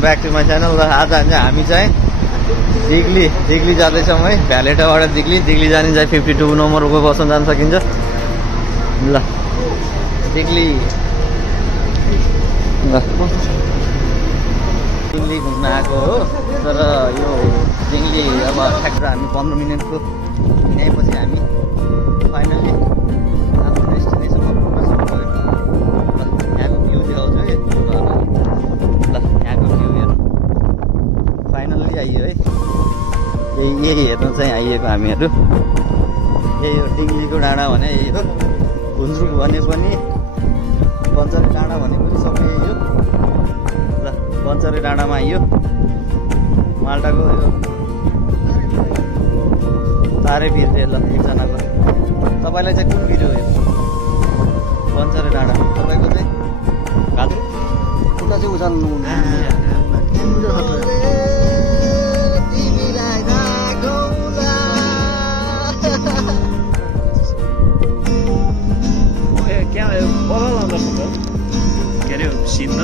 Back to my channel. र आज हामी चाहिँ दिग्ली जाँदैछौँ है, भ्यालेटाबाट दिग्ली जाने चाहिँ 52 नम्बरको बसमा जान सकिन्छ। ल दिग्ली घुम्न आएको हो, तर यो दिग्ली अब ठ्याक्क हामी 15 मिनटको हिँडाएपछि हामी फाइनल्ली आफ्नो डेस्टिनेसनमा पुग्न सक्छौँ। ल यहाँको भ्यू देखाउँछु है, ल यहाँको भ्यू हेर्नु। फाइनल्ली आइयो है, यही हेर्न चाहिँ आइएको हामीहरू। यही हो दिग्लीको डाँडा भने, यही हो घुन्द्रुक भने पनि, बन्चरे डाँडा भने पनि सबै यही हो। ल बन्चरे डाँडामा आइयो, माल्टाको यो तारे भिर्थे। ल एकजनाको तपाईँलाई चाहिँ कुन भिडियो हो यो? बन्चरे डाँडा तपाईँको चाहिँ गाजु उता चाहिँ उजाल्नु क्या बदल के अरे सिन